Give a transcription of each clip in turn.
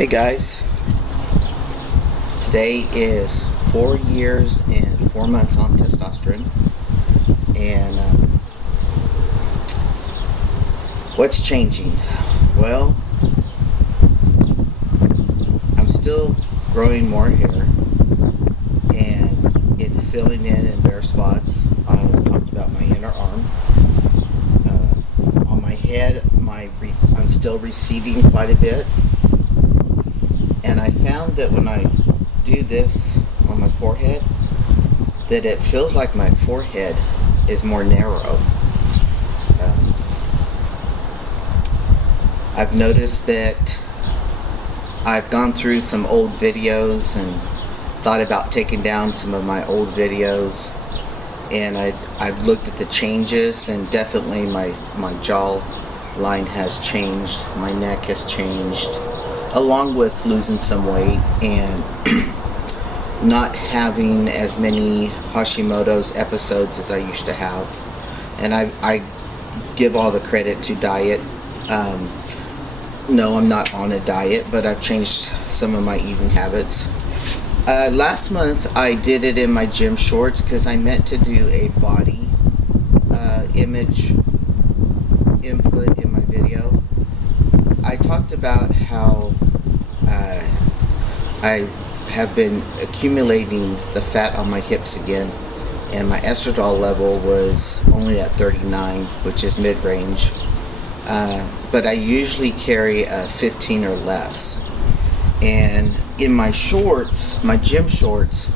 Hey guys, today is 4 years and 4 months on testosterone, and what's changing? Well, I'm still growing more hair, and it's filling in bare spots. I talked about my inner arm. On my head, I'm still receding quite a bit. And I found that when I do this on my forehead, that it feels like my forehead is more narrow. I've noticed that I've gone through some old videos and thought about taking down some of my old videos, and I've looked at the changes, and definitely my jaw line has changed, my neck has changed, along with losing some weight and not having as many Hashimoto's episodes as I used to have. And I give all the credit to diet. No, I'm not on a diet, but I've changed some of my eating habits. Last month I did it in my gym shorts because I meant to do a body image input in my video. I talked about how I have been accumulating the fat on my hips again, and my estradiol level was only at 39, which is mid-range, but I usually carry a 15 or less. And in my shorts, my gym shorts,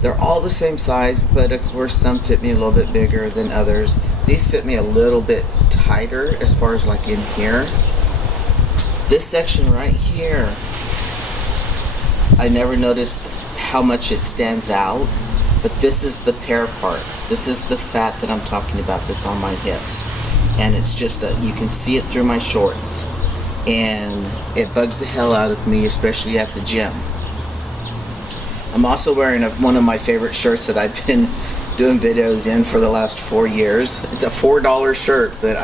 they're all the same size, but of course some fit me a little bit bigger than others. These fit me a little bit tighter as far as like in here. This section right here, I never noticed how much it stands out, but this is the pear part. This is the fat that I'm talking about that's on my hips. And it's just, you can see it through my shorts. And it bugs the hell out of me, especially at the gym. I'm also wearing one of my favorite shirts that I've been doing videos in for the last 4 years. It's a $4 shirt, but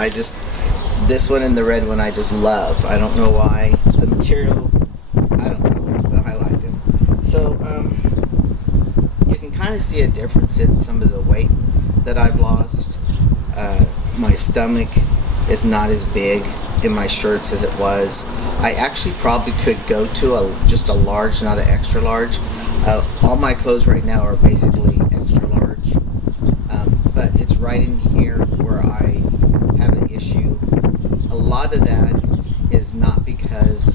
this one and the red one I just love. I don't know why. The material, I don't know, but I like them. So, you can kind of see a difference in some of the weight that I've lost. My stomach is not as big in my shirts as it was. I actually probably could go to just a large, not an extra large. All my clothes right now are basically extra large. But it's right in here where I have an issue. A lot of that is not because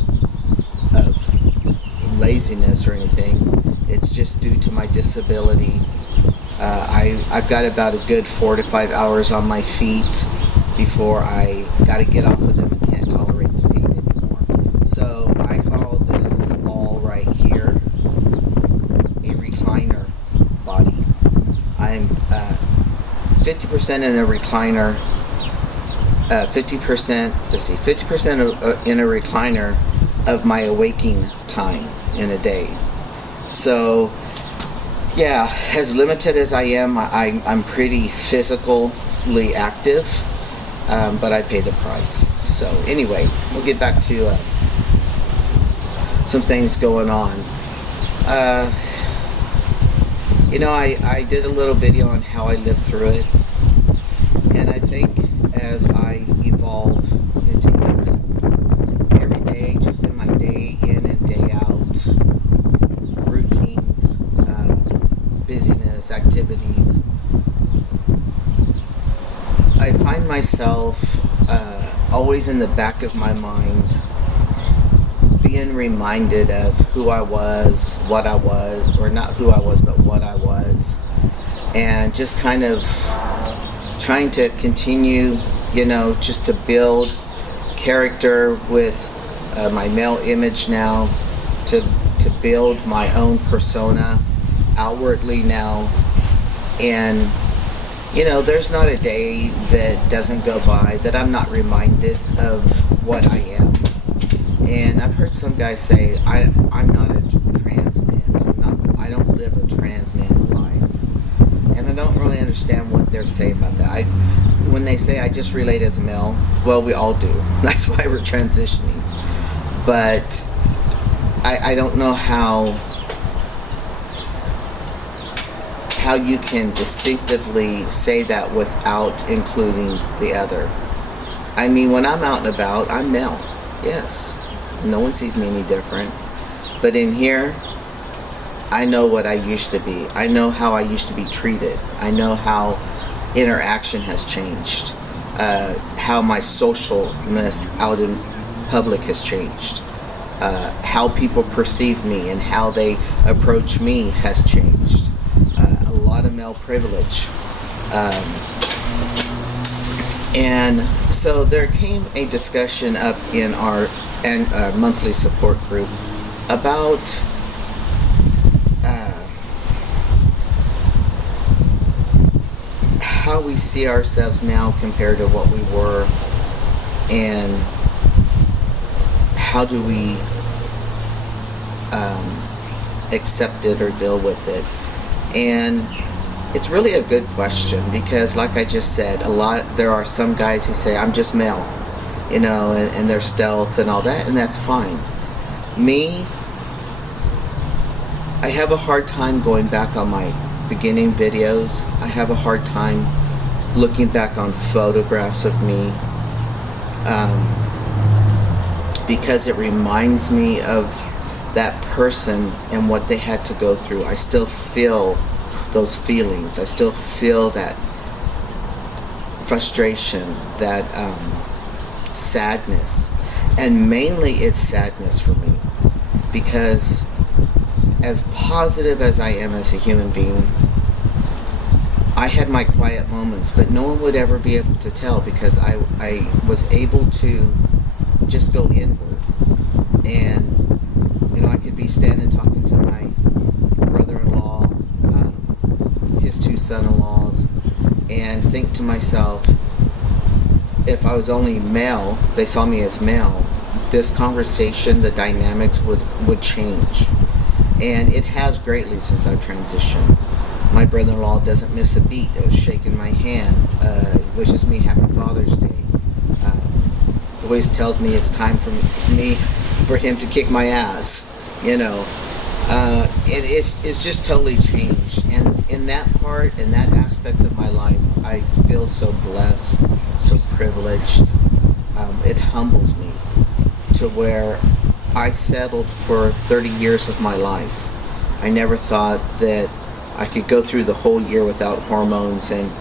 of laziness or anything. It's just due to my disability. I've got about a good 4 to 5 hours on my feet before I got to get off of them and can't tolerate the pain anymore. So I call this all right here a recliner body. I'm 50% in a recliner. 50% in a recliner of my awaking time in a day. So yeah, as limited as I am, I'm pretty physically active, but I pay the price. So anyway, we'll get back to some things going on. I did a little video on how I lived through it, and I think as I evolve into Ethan, every day, just in my day in and day out routines, busyness, activities, I find myself always in the back of my mind being reminded of who I was, what I was, or not who I was, but what I was, and just kind of trying to continue, just to build character with my male image now, to build my own persona outwardly now. And there's not a day that doesn't go by that I'm not reminded of what I am. And I've heard some guys say, I'm not a trans man. I don't live a trans man life. And I don't really understand what they're saying about that. When they say I just relate as a male, well, we all do. That's why we're transitioning. But I don't know how you can distinctively say that without including the other. I mean, when I'm out and about, I'm male. Yes. No one sees me any different. But in here, I know what I used to be. I know how I used to be treated. I know how interaction has changed. How my socialness out in public has changed. How people perceive me and how they approach me has changed. A lot of male privilege. And so there came a discussion up in our monthly support group about how we see ourselves now compared to what we were, and how do we accept it or deal with it. And it's really a good question, because like I just said, there are some guys who say I'm just male, and they're stealth and all that, and that's fine. Me, I have a hard time going back on my beginning videos. I have a hard time looking back on photographs of me, because it reminds me of that person and what they had to go through. I still feel those feelings. I still feel that frustration, that sadness. And mainly it's sadness for me, because as positive as I am as a human being, I had my quiet moments, but no one would ever be able to tell, because I was able to just go inward. And I could be standing talking to my brother-in-law, his two son-in-laws, and think to myself, if I was only male, they saw me as male, this conversation, the dynamics would change. And it has greatly since I've transitioned. My brother-in-law doesn't miss a beat of shaking my hand, wishes me Happy Father's Day. Always tells me it's time for him to kick my ass. It's just totally changed. And in that part, in that aspect of my life, I feel so blessed, so privileged. It humbles me to where I settled for 30 years of my life. I never thought that I could go through the whole year without hormones and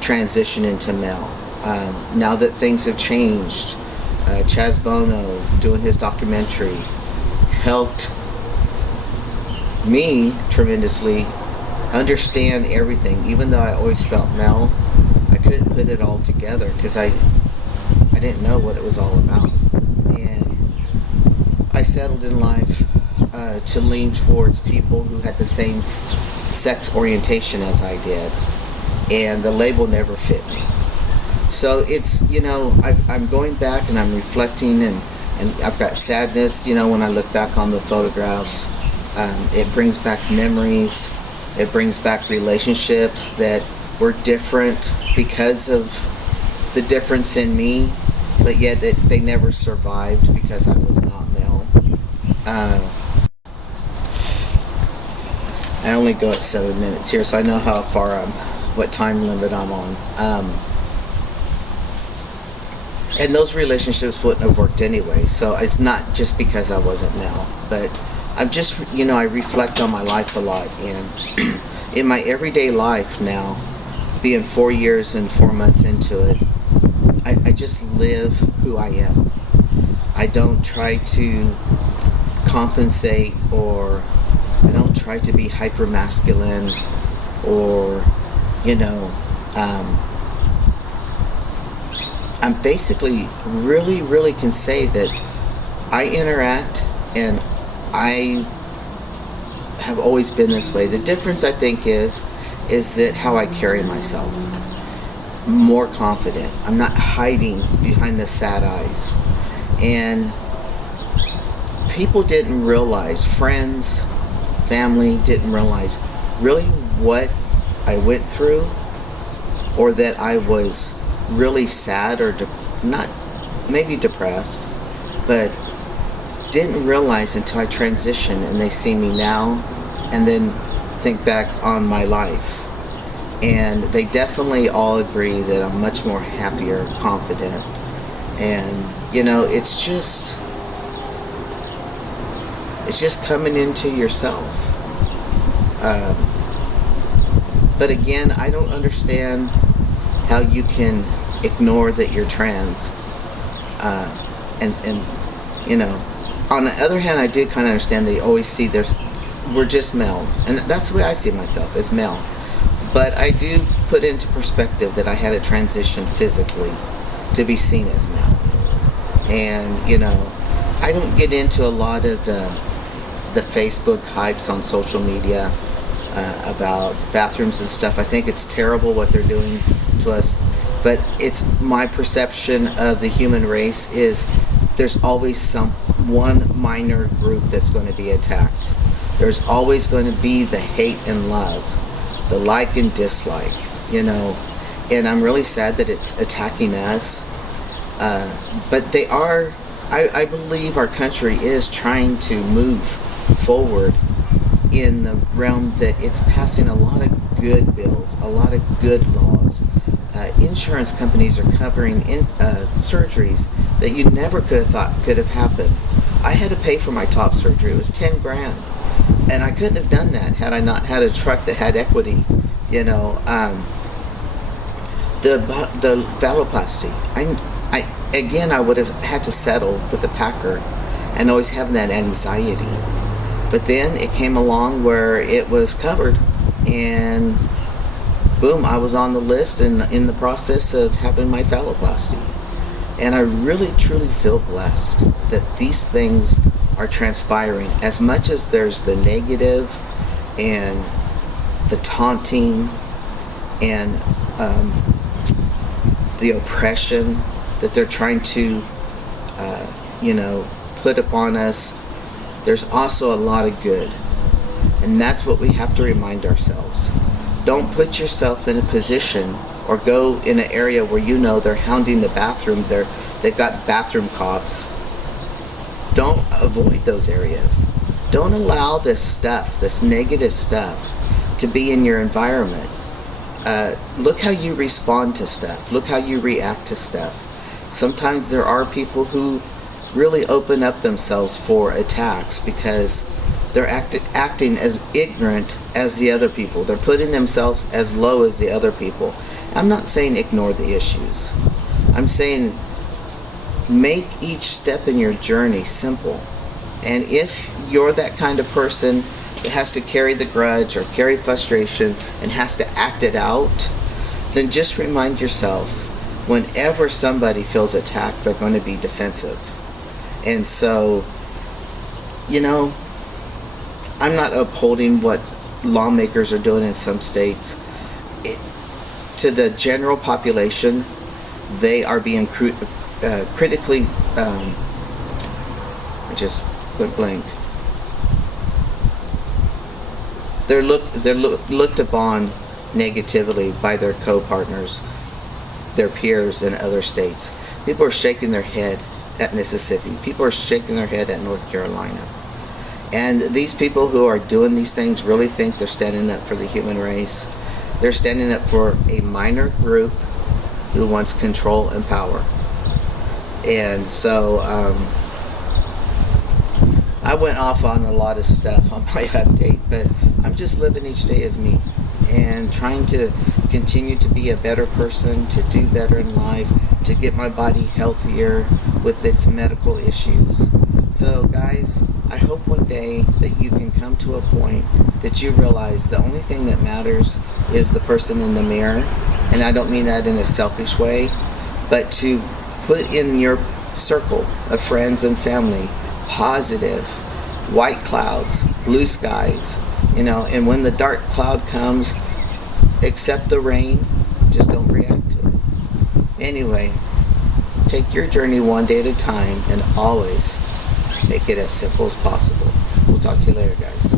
transition into male. Now that things have changed, Chaz Bono doing his documentary helped me tremendously understand everything. Even though I always felt male, I couldn't put it all together because I didn't know what it was all about. And I settled in life to lean towards people who had the same sex orientation as I did, and the label never fit me. So it's, I'm going back and I'm reflecting, and I've got sadness, when I look back on the photographs. It brings back memories. It brings back relationships that were different because of the difference in me, but yet they never survived because I was not male. I only go at 7 minutes here, so I know how far what time limit I'm on. And those relationships wouldn't have worked anyway, so it's not just because I wasn't male, but I'm just, I reflect on my life a lot, and in my everyday life now, being 4 years and 4 months into it, I just live who I am. I don't try to compensate, or I don't try to be hyper masculine, or I'm basically really can say that I interact, and I have always been this way. The difference, I think, is that how I carry myself. More confident. I'm not hiding behind the sad eyes. And people didn't realize, friends, family didn't realize really what I went through, or that I was really sad, or not maybe depressed, but didn't realize until I transitioned and they see me now and then think back on my life. And they definitely all agree that I'm much more happier, confident. And, it's just coming into yourself. But again, I don't understand how you can ignore that you're trans. And on the other hand, I did kind of understand they always see we're just males. And that's the way I see myself, as male. But I do put into perspective that I had a transition physically to be seen as male. And, I don't get into a lot of the Facebook hypes on social media about bathrooms and stuff. I think it's terrible what they're doing to us. But it's my perception of the human race is there's always one minor group that's going to be attacked. There's always going to be the hate and love, the like and dislike, and I'm really sad that it's attacking us. But they are, I believe our country is trying to move forward in the realm that it's passing a lot of good bills, a lot of good laws. Insurance companies are covering surgeries that you never could have thought could have happened. I had to pay for my top surgery. It was $10,000. And I couldn't have done that had I not had a truck that had equity. The phalloplasty. I would have had to settle with the packer and always having that anxiety. But then it came along where it was covered, and boom, I was on the list and in the process of having my phalloplasty. And I really truly feel blessed that these things are transpiring. As much as there's the negative and the taunting and the oppression that they're trying to put upon us, there's also a lot of good. And that's what we have to remind ourselves. Don't put yourself in a position or go in an area where they're hounding the bathroom. They've got bathroom cops. Don't avoid those areas. Don't allow this negative stuff, to be in your environment. Look how you respond to stuff. Look how you react to stuff. Sometimes there are people who really open up themselves for attacks because they're acting as ignorant as the other people. They're putting themselves as low as the other people. I'm not saying ignore the issues. I'm saying make each step in your journey simple. And if you're that kind of person that has to carry the grudge or carry frustration and has to act it out, then just remind yourself, whenever somebody feels attacked, they're going to be defensive. And so, I'm not upholding what lawmakers are doing in some states. To the general population, they are being critically, I just went blank. They're looked upon negatively by their co-partners, their peers in other states. People are shaking their head at Mississippi. People are shaking their head at North Carolina. And these people who are doing these things really think they're standing up for the human race. They're standing up for a minor group who wants control and power. And so I went off on a lot of stuff on my update, but I'm just living each day as me and trying to continue to be a better person, to do better in life, to get my body healthier with its medical issues. So guys, I hope one day that you can come to a point that you realize the only thing that matters is the person in the mirror. And I don't mean that in a selfish way, but to put in your circle of friends and family positive, white clouds, blue skies, and when the dark cloud comes, accept the rain, just don't react to it. Anyway, take your journey one day at a time and always make it as simple as possible. We'll talk to you later, guys.